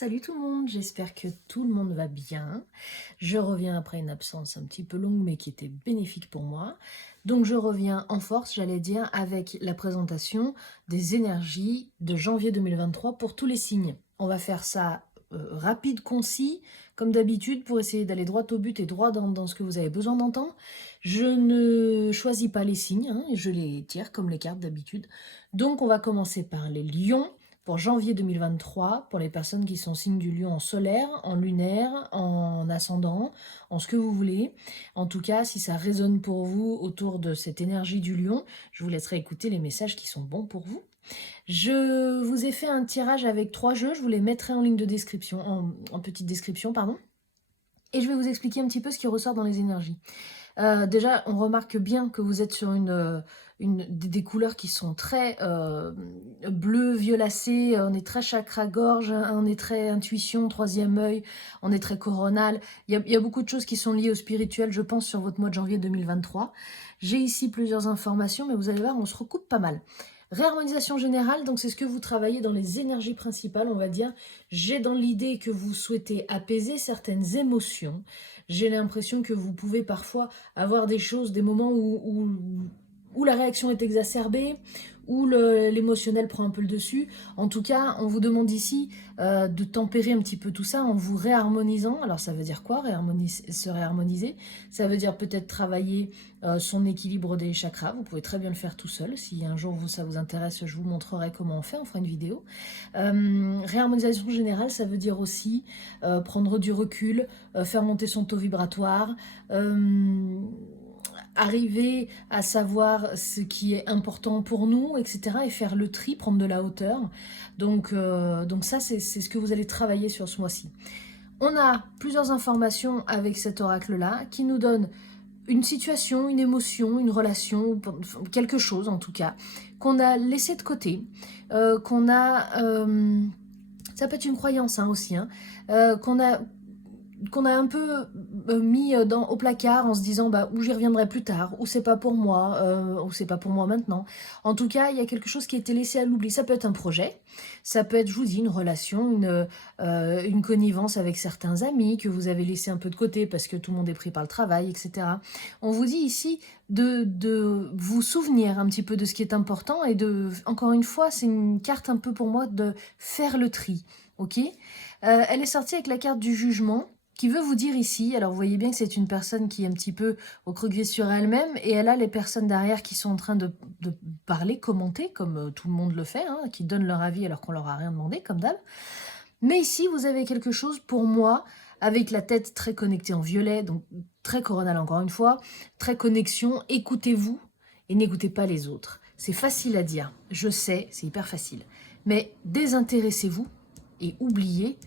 Salut tout le monde, j'espère que tout le monde va bien. Je reviens après une absence un petit peu longue mais qui était bénéfique pour moi. Donc je reviens en force, j'allais dire, avec la présentation des énergies de janvier 2023 pour tous les signes. On va faire ça rapide, concis, comme d'habitude, pour essayer d'aller droit au but et droit dans ce que vous avez besoin d'entendre. Je ne choisis pas les signes, hein, je les tire comme les cartes d'habitude. Donc on va commencer par les lions. Pour janvier 2023, pour les personnes qui sont signes du lion en solaire, en lunaire, en ascendant, en ce que vous voulez. En tout cas, si ça résonne pour vous autour de cette énergie du lion, je vous laisserai écouter les messages qui sont bons pour vous. Je vous ai fait un tirage avec 3 jeux, je vous les mettrai en ligne de description, en petite description, pardon. Et je vais vous expliquer un petit peu ce qui ressort dans les énergies. Déjà, on remarque bien que vous êtes sur des couleurs qui sont très bleu, violacé, on est très chakra-gorge, on est très intuition, troisième œil, on est très coronal. Il y a beaucoup de choses qui sont liées au spirituel, je pense, sur votre mois de janvier 2023. J'ai ici plusieurs informations, mais vous allez voir, on se recoupe pas mal. Réharmonisation générale, donc c'est ce que vous travaillez dans les énergies principales, on va dire. J'ai dans l'idée que vous souhaitez apaiser certaines émotions. J'ai l'impression que vous pouvez parfois avoir des choses, des moments où la réaction est exacerbée, où l'émotionnel prend un peu le dessus. En tout cas, on vous demande ici de tempérer un petit peu tout ça en vous réharmonisant. Alors ça veut dire quoi, se réharmoniser? Ça veut dire peut-être travailler son équilibre des chakras. Vous pouvez très bien le faire tout seul. Si un jour ça vous intéresse, je vous montrerai comment on fait, on fera une vidéo. Réharmonisation générale, ça veut dire aussi prendre du recul, faire monter son taux vibratoire, arriver à savoir ce qui est important pour nous, etc. et faire le tri, prendre de la hauteur. Donc ça, c'est ce que vous allez travailler sur ce mois-ci. On a plusieurs informations avec cet oracle-là qui nous donne une situation, une émotion, une relation, quelque chose en tout cas, qu'on a laissé de côté, qu'on a... ça peut être une croyance hein, aussi, hein, qu'on a un peu mis au placard en se disant bah, ou j'y reviendrai plus tard, ou c'est pas pour moi, ou c'est pas pour moi maintenant. En tout cas, il y a quelque chose qui a été laissé à l'oubli. Ça peut être un projet, ça peut être, je vous dis, une relation, une connivence avec certains amis que vous avez laissé un peu de côté parce que tout le monde est pris par le travail, etc. On vous dit ici de vous souvenir un petit peu de ce qui est important et encore une fois, c'est une carte un peu pour moi de faire le tri, ok ? Elle est sortie avec la carte du jugement, qui veut vous dire ici, alors vous voyez bien que c'est une personne qui est un petit peu recroquevillée sur elle-même, et elle a les personnes derrière qui sont en train de parler, commenter, comme tout le monde le fait, hein, qui donnent leur avis alors qu'on leur a rien demandé, comme d'hab. Mais ici, vous avez quelque chose, pour moi, avec la tête très connectée en violet, donc très coronale encore une fois, très connexion, écoutez-vous et n'écoutez pas les autres. C'est facile à dire, je sais, c'est hyper facile, mais désintéressez-vous et oubliez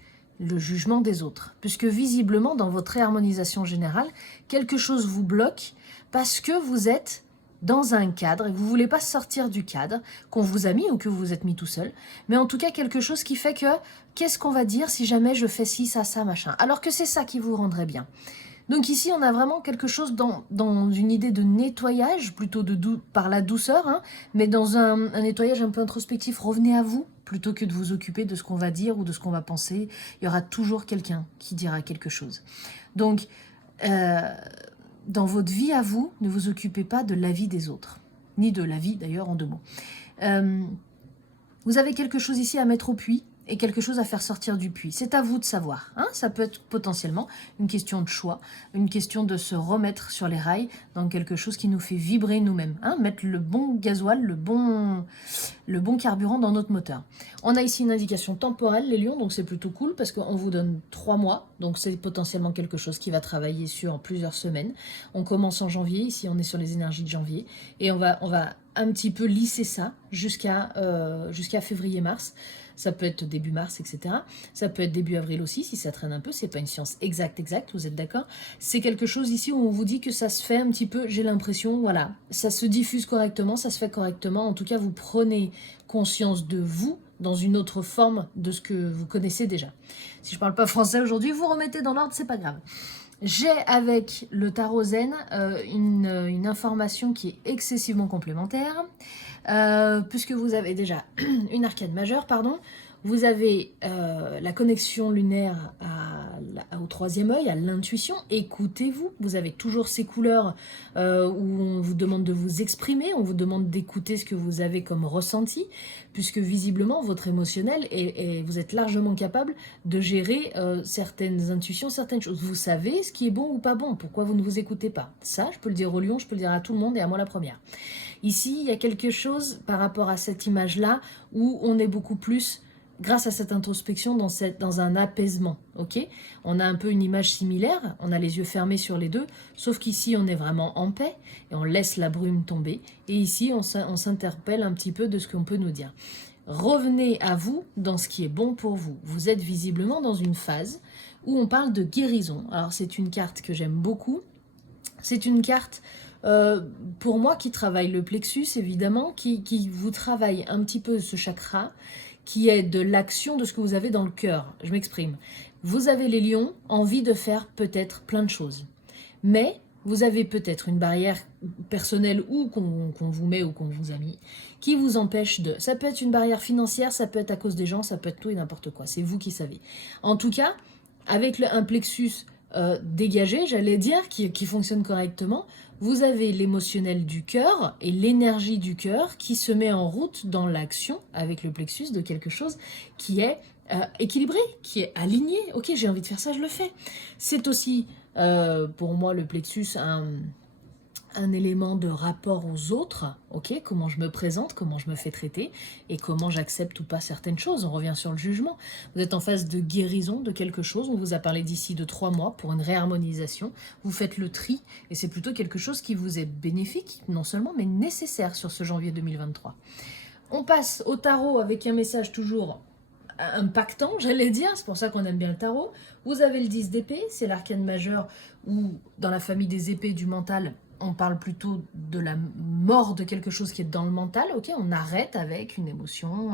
le jugement des autres. Puisque visiblement, dans votre réharmonisation générale, quelque chose vous bloque parce que vous êtes dans un cadre et que vous ne voulez pas sortir du cadre qu'on vous a mis ou que vous vous êtes mis tout seul. Mais en tout cas, quelque chose qui fait que, qu'est-ce qu'on va dire si jamais je fais ci, ça, machin? Alors que c'est ça qui vous rendrait bien. Donc ici, on a vraiment quelque chose dans une idée de nettoyage, plutôt par la douceur, hein, mais dans un nettoyage un peu introspectif. Revenez à vous, plutôt que de vous occuper de ce qu'on va dire ou de ce qu'on va penser. Il y aura toujours quelqu'un qui dira quelque chose. Donc, dans votre vie à vous, ne vous occupez pas de la vie des autres, ni de la vie d'ailleurs en 2 mots. Vous avez quelque chose ici à mettre au puits, et quelque chose à faire sortir du puits. C'est à vous de savoir. Hein, ça peut être potentiellement une question de choix, une question de se remettre sur les rails dans quelque chose qui nous fait vibrer nous-mêmes. Hein, mettre le bon gasoil, le bon carburant dans notre moteur. On a ici une indication temporelle, les lions, donc c'est plutôt cool parce qu'on vous donne 3 mois. Donc c'est potentiellement quelque chose qui va travailler sur plusieurs semaines. On commence en janvier, ici on est sur les énergies de janvier. Et on va un petit peu lisser ça jusqu'à février-mars. Ça peut être début mars, etc. Ça peut être début avril aussi, si ça traîne un peu. C'est pas une science exacte, vous êtes d'accord? C'est quelque chose ici où on vous dit que ça se fait un petit peu, j'ai l'impression, voilà. Ça se diffuse correctement, ça se fait correctement. En tout cas, vous prenez conscience de vous dans une autre forme de ce que vous connaissez déjà. Si je parle pas français aujourd'hui, vous remettez dans l'ordre, c'est pas grave. J'ai avec le tarot zen une information qui est excessivement complémentaire, puisque vous avez déjà une arcade majeure, pardon. Vous avez la connexion lunaire au troisième œil, à l'intuition. Écoutez-vous. Vous avez toujours ces couleurs où on vous demande de vous exprimer, on vous demande d'écouter ce que vous avez comme ressenti, puisque visiblement, votre émotionnel, et vous êtes largement capable de gérer certaines intuitions, certaines choses. Vous savez ce qui est bon ou pas bon. Pourquoi vous ne vous écoutez pas? Ça, je peux le dire au lion, je peux le dire à tout le monde et à moi la première. Ici, il y a quelque chose par rapport à cette image-là où on est beaucoup plus, grâce à cette introspection, dans un apaisement. Ok, on a un peu une image similaire, on a les yeux fermés sur les deux, sauf qu'ici, on est vraiment en paix et on laisse la brume tomber. Et ici, on s'interpelle un petit peu de ce qu'on peut nous dire. Revenez à vous dans ce qui est bon pour vous. Vous êtes visiblement dans une phase où on parle de guérison. Alors, c'est une carte que j'aime beaucoup. C'est une carte... pour moi qui travaille le plexus évidemment, qui vous travaille un petit peu ce chakra, qui est de l'action de ce que vous avez dans le cœur. Je m'exprime. Vous avez les lions, envie de faire peut-être plein de choses. Mais vous avez peut-être une barrière personnelle ou qu'on vous met ou qu'on vous a mis, qui vous empêche de... Ça peut être une barrière financière, ça peut être à cause des gens, ça peut être tout et n'importe quoi. C'est vous qui savez. En tout cas, avec un plexus dégagé, j'allais dire, qui fonctionne correctement, vous avez l'émotionnel du cœur et l'énergie du cœur qui se met en route dans l'action avec le plexus de quelque chose qui est équilibré, qui est aligné. Ok, j'ai envie de faire ça, je le fais. C'est aussi, pour moi, le plexus, un élément de rapport aux autres, ok, comment je me présente, comment je me fais traiter et comment j'accepte ou pas certaines choses. On revient sur le jugement. Vous êtes en phase de guérison de quelque chose, on vous a parlé d'ici de 3 mois pour une réharmonisation. Vous faites le tri et c'est plutôt quelque chose qui vous est bénéfique, non seulement, mais nécessaire sur ce janvier 2023. On passe au tarot avec un message toujours impactant, j'allais dire, c'est pour ça qu'on aime bien le tarot. Vous avez le 10 d'épée, c'est l'arcane majeur où dans la famille des épées du mental, on parle plutôt de la mort de quelque chose qui est dans le mental, ok, on arrête avec une émotion,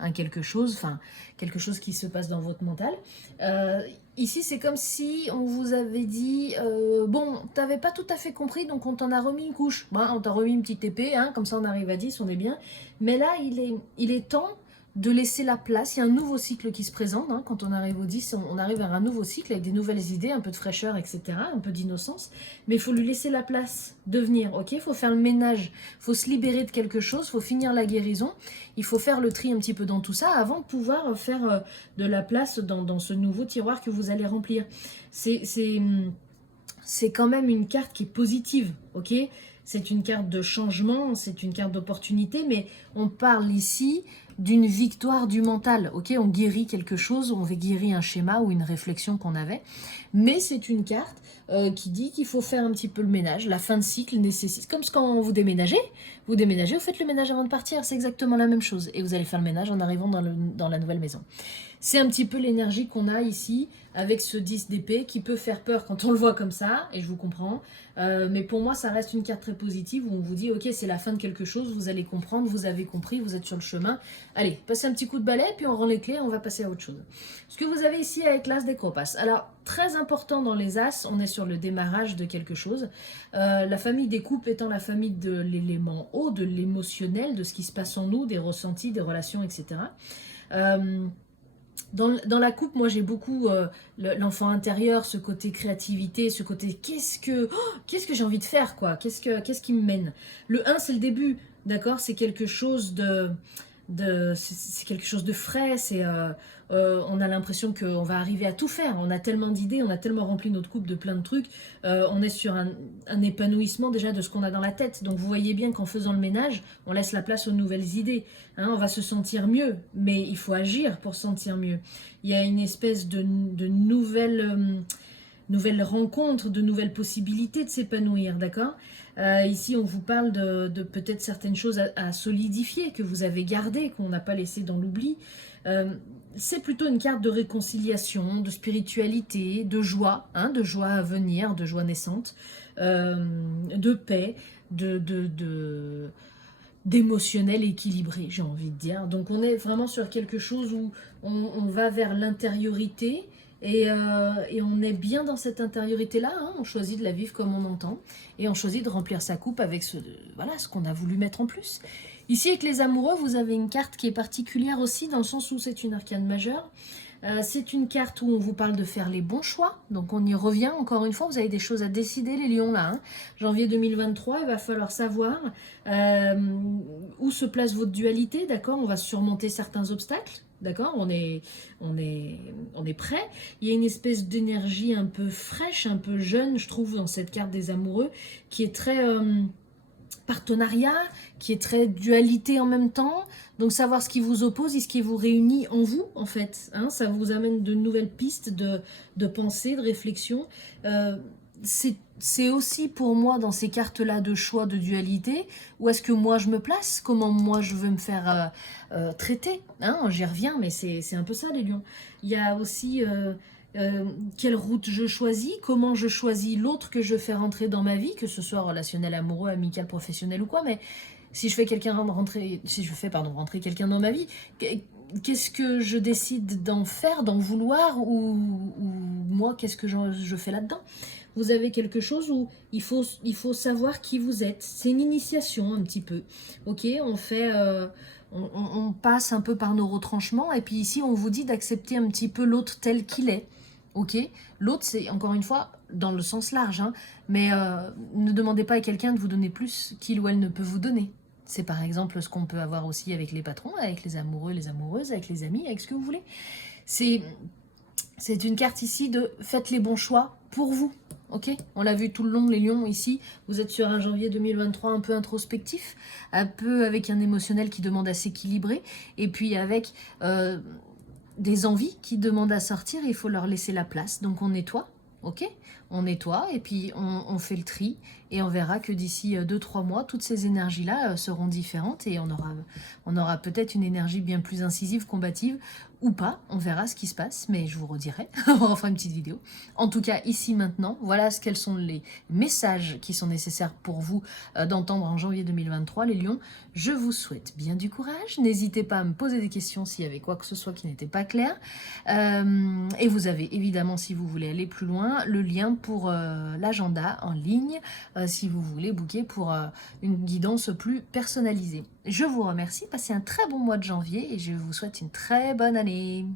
un quelque chose, enfin quelque chose qui se passe dans votre mental. Ici, c'est comme si on vous avait dit, bon, t'avais pas tout à fait compris, donc on t'en a remis une couche. Bon, on t'a remis une petite épée, hein, comme ça on arrive à 10, on est bien. Mais là, il est temps de laisser la place. Il y a un nouveau cycle qui se présente. Hein. Quand on arrive au 10, on arrive vers un nouveau cycle avec des nouvelles idées, un peu de fraîcheur, etc., un peu d'innocence. Mais il faut lui laisser la place de venir. Ok, il faut faire le ménage. Il faut se libérer de quelque chose. Il faut finir la guérison. Il faut faire le tri un petit peu dans tout ça avant de pouvoir faire de la place dans ce nouveau tiroir que vous allez remplir. C'est quand même une carte qui est positive. Ok, c'est une carte de changement, c'est une carte d'opportunité, mais on parle ici d'une victoire du mental, ok, on guérit quelque chose, on guérit un schéma ou une réflexion qu'on avait, mais c'est une carte qui dit qu'il faut faire un petit peu le ménage, la fin de cycle nécessite, comme quand vous déménagez, vous faites le ménage avant de partir, c'est exactement la même chose, et vous allez faire le ménage en arrivant dans la nouvelle maison. C'est un petit peu l'énergie qu'on a ici avec ce 10 d'épée qui peut faire peur quand on le voit comme ça, et je vous comprends, mais pour moi ça reste une carte très positive où on vous dit ok c'est la fin de quelque chose, vous allez comprendre, vous avez compris, vous êtes sur le chemin, allez passez un petit coup de balai puis on rend les clés, on va passer à autre chose. Ce que vous avez ici avec l'as des copas, alors très important dans les as, on est sur le démarrage de quelque chose, la famille des coupes étant la famille de l'élément haut, de l'émotionnel, de ce qui se passe en nous, des ressentis, des relations, etc. Dans la coupe, moi j'ai beaucoup l'enfant intérieur, ce côté créativité, ce côté qu'est-ce que j'ai envie de faire, quoi, qu'est-ce qui me mène. Le 1 c'est le début, d'accord, c'est quelque chose c'est quelque chose de frais, on a l'impression qu'on va arriver à tout faire, on a tellement d'idées, on a tellement rempli notre coupe de plein de trucs, on est sur un épanouissement déjà de ce qu'on a dans la tête, donc vous voyez bien qu'en faisant le ménage, on laisse la place aux nouvelles idées, hein, on va se sentir mieux, mais il faut agir pour se sentir mieux. Il y a une espèce de nouvelles rencontres, de nouvelles possibilités de s'épanouir, d'accord ? Ici, on vous parle de peut-être certaines choses à solidifier, que vous avez gardées, qu'on n'a pas laissé dans l'oubli. C'est plutôt une carte de réconciliation, de spiritualité, de joie, hein, de joie à venir, de joie naissante, de paix, d'émotionnel équilibré, j'ai envie de dire. Donc on est vraiment sur quelque chose où on va vers l'intériorité et on est bien dans cette intériorité-là, hein. On choisit de la vivre comme on entend, et on choisit de remplir sa coupe avec voilà, ce qu'on a voulu mettre en plus. Ici, avec les amoureux, vous avez une carte qui est particulière aussi, dans le sens où c'est une arcane majeure. C'est une carte où on vous parle de faire les bons choix, donc on y revient encore une fois, vous avez des choses à décider les lions là, hein. Janvier 2023, il va falloir savoir où se place votre dualité, d'accord? On va surmonter certains obstacles, d'accord? On est prêt. Il y a une espèce d'énergie un peu fraîche, un peu jeune, je trouve, dans cette carte des amoureux, qui est très partenariat, qui est très dualité en même temps. Donc savoir ce qui vous oppose et ce qui vous réunit en vous, en fait. Hein, ça vous amène de nouvelles pistes de pensée, de réflexion. C'est aussi pour moi dans ces cartes-là de choix, de dualité, où est-ce que moi je me place, comment moi je veux me faire traiter. Hein, j'y reviens, mais c'est un peu ça les lions. Il y a aussi quelle route je choisis, comment je choisis l'autre que je fais rentrer dans ma vie, que ce soit relationnel, amoureux, amical, professionnel ou quoi, mais si je fais rentrer quelqu'un dans ma vie, qu'est-ce que je décide d'en faire, d'en vouloir, ou moi, qu'est-ce que je fais là-dedans? Vous avez quelque chose où il faut savoir qui vous êtes. C'est une initiation un petit peu. Ok, on fait... on passe un peu par nos retranchements, et puis ici, on vous dit d'accepter un petit peu l'autre tel qu'il est. Ok, l'autre, c'est encore une fois dans le sens large, hein, mais ne demandez pas à quelqu'un de vous donner plus qu'il ou elle ne peut vous donner. C'est par exemple ce qu'on peut avoir aussi avec les patrons, avec les amoureux, les amoureuses, avec les amis, avec ce que vous voulez. C'est une carte ici de faites les bons choix pour vous. Ok, on l'a vu tout le long, les lions, ici, vous êtes sur un janvier 2023 un peu introspectif, un peu avec un émotionnel qui demande à s'équilibrer, et puis avec des envies qui demandent à sortir, il faut leur laisser la place. Donc on nettoie, ok? On nettoie et puis on fait le tri et on verra que d'ici 2-3 mois, toutes ces énergies-là seront différentes et on aura peut-être une énergie bien plus incisive, combative ou pas. On verra ce qui se passe, mais je vous redirai. On fera une petite vidéo. En tout cas, ici maintenant, voilà quels sont les messages qui sont nécessaires pour vous d'entendre en janvier 2023, les lions. Je vous souhaite bien du courage. N'hésitez pas à me poser des questions s'il y avait quoi que ce soit qui n'était pas clair. Et vous avez évidemment, si vous voulez aller plus loin, le lien pour l'agenda en ligne, si vous voulez booker pour une guidance plus personnalisée. Je vous remercie, passez un très bon mois de janvier et je vous souhaite une très bonne année.